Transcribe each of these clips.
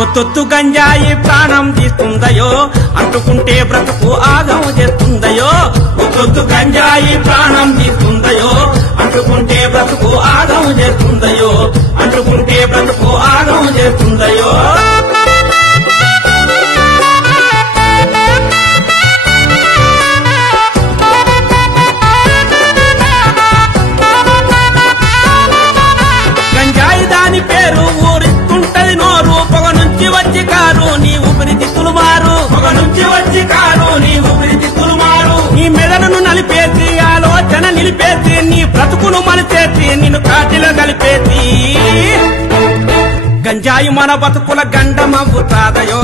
ఒత్తొత్తు గంజాయి ప్రాణం తీస్తుందయో అంటుకుంటే బ్రతుకు ఆగం చేస్తుందయో ఒత్తొత్తు గంజాయి ప్రాణం తీస్తుందయో అంటుకుంటే బ్రతుకు ఆగం చేస్తుందయో అంటుకుంటే బ్రతుకు ఆగం చేస్తుందయో గంజాయి దాని పేరు ఊరిస్తుంటది నోరు పొగ నుంచి వచ్చి కారు నీ ఊపిరితిత్తులు మారు పొగ నుంచి వచ్చి కారు నీ ఊపిరితిత్తులు మారు నీ మెదడును నలిపేసి ఆలోచన నిలిపేసి నీ బ్రతుకును మలిపేసి నిన్ను కాటిలో కలిపేసి గంజాయి మన బతుకుల గండమవుతాదయో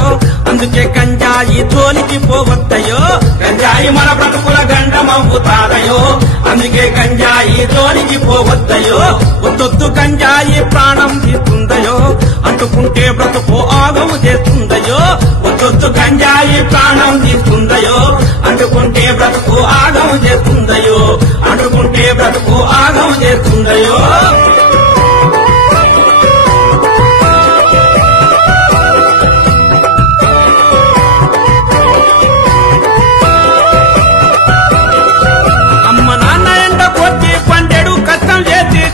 అందుకే గంజాయి జోలికి పోవద్దయో గంజాయి మన బ్రతుకుల గండమవుతాదయో అందుకే గంజాయి జోలికి పోవద్దయో ఒత్తొత్తు గంజాయి ప్రాణం తీస్తుందయో అంటుకుంటే బ్రతుకు ఆగము చేస్తుందయో ఒత్తొత్తు గంజాయి ప్రాణం తీస్తుందయో అంటుకుంటే బ్రతుకు ఆగము చేస్తుందయో అంటుకుంటే బ్రతుకు ఆగము చేస్తుందయో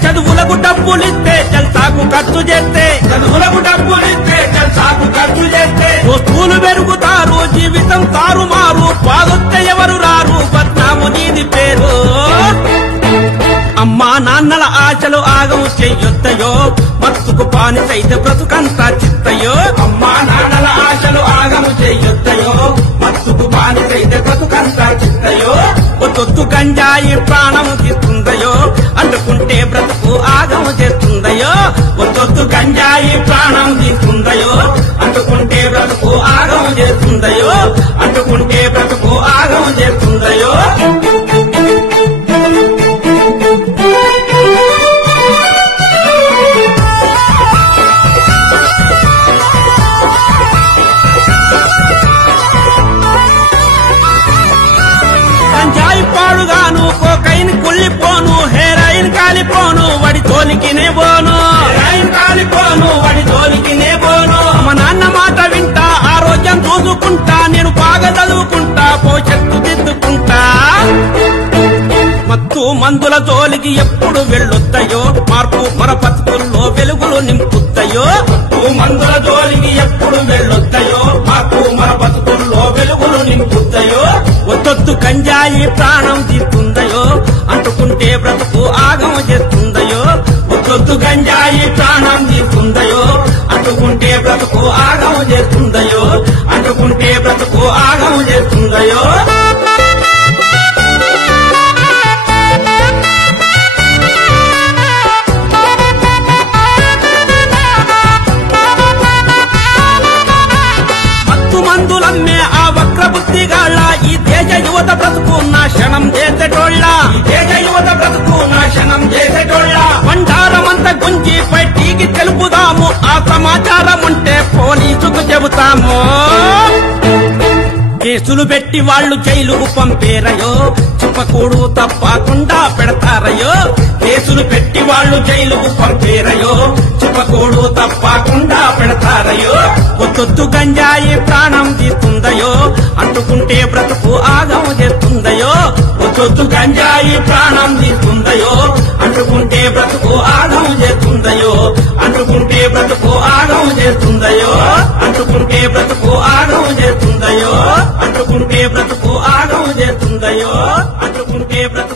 చదువులకు డబ్బులిస్తే జల్సాకు ఖర్చు చేస్తే చదువులకు డబ్బులిస్తే జల్సాకు ఖర్చు చేస్తే వస్తువులు పెరుగుతారు జీవితం తారుమారు బాగొస్తే ఎవరు రారు బద్నాము నీది పేరు అమ్మా నాన్నల ఆశలు ఆగం చెయ్యొద్దయో మత్తుకు పానిసైతే బ్రతుకంతా చిత్తయో అమ్మా నాన్నల ఆశలు ఆగము చెయ్యొద్దయో మత్తుకు పానిసైతే బ్రతుకంతా చిత్తయో ఒత్తొత్తు గంజాయి ప్రాణం తీస్తుందయో అంటుకుంటే బ్రతుకు ఆగము చేస్తుందయో ఒత్తొత్తు గంజాయి ప్రాణం తీస్తుందయో అంటుకుంటే బ్రతుకు ఆగము చేస్తుందయో అంటుకుంటే బ్రతుకు ఆగము చేస్తుందయో గంజాయి పాడుగాను కోకైన్ కుళ్ళిపోను హెరాయిన్ కాలిపోను వడి తోలికినే పోను హెరాయిన్ కాలిపోను వడి తోలికినే పోను మా నాన్న మాట వింటా ఆరోగ్యం చూసుకుంటా నేను బాగా చదువుకుంటా భవిష్యత్తు దిద్దుకుంటా మత్తు మందుల జోలికి ఎప్పుడు వెళ్ళొద్దయో మార్పు మన బతుకుల్లో వెలుగులు నింపుతాయో మత్తు మందుల జోలికి ఎప్పుడు వెళ్ళొద్దయో మార్పు మన బతుకుల్లో వెలుగులు నింపుతాయో ఒత్తొత్తు గంజాయి ప్రాణం తీస్తుందయో అంటుకుంటే బ్రతుకు ఆగమ చేస్తుందయో ఒత్తొత్తు గంజాయి ప్రాణం తీస్తుందయో అంటుకుంటే బ్రతుకు ఆగమ చేస్తుందయో అంటుకుంటే బ్రతుకు ఆగమ చేస్తుందయో మందులమ్మే ఆ వక్ర బుద్ధిగాళ్ళ ఈ దేశ యువత బ్రతుకు నాశనం చేసేటోళ్ళ ఈ దేశ యువత బ్రతుకు నాశనం చేసేటోళ్ళ బండారమంతా గుంజి బయటికి తెలుపుదాము ఆ సమాచారం ఉంటే పోలీసుకు చెబుతాము కేసులు పెట్టి వాళ్ళు జైలుకు పంపేరయో చెప్పకూడు తప్పకుండా పెడతారయో కేసులు పెట్టి వాళ్ళు జైలుకు పంపేరయో చెప్పకూడు తప్పకుండా పెడతారయో ఒత్తొత్తు గంజాయి ప్రాణం తీస్తుందయో అంటుకుంటే బ్రతుకు ఆగం చేస్తుందయో ఒత్తొత్తు గంజాయి ప్రాణం తీస్తుందయో అంటుకుంటే బ్రతుకు ఆగం చేస్తుందయో అంటుకుంటే బ్రతుకు ఆగం చేస్తుందయో అంటుకుంటే బ్రతుకు ఆగం చేస్తుందయో అంటుకుంటే బ్రతుకు ఆగం చేస్తుందయో అంటుకుంటే బ్రతుకు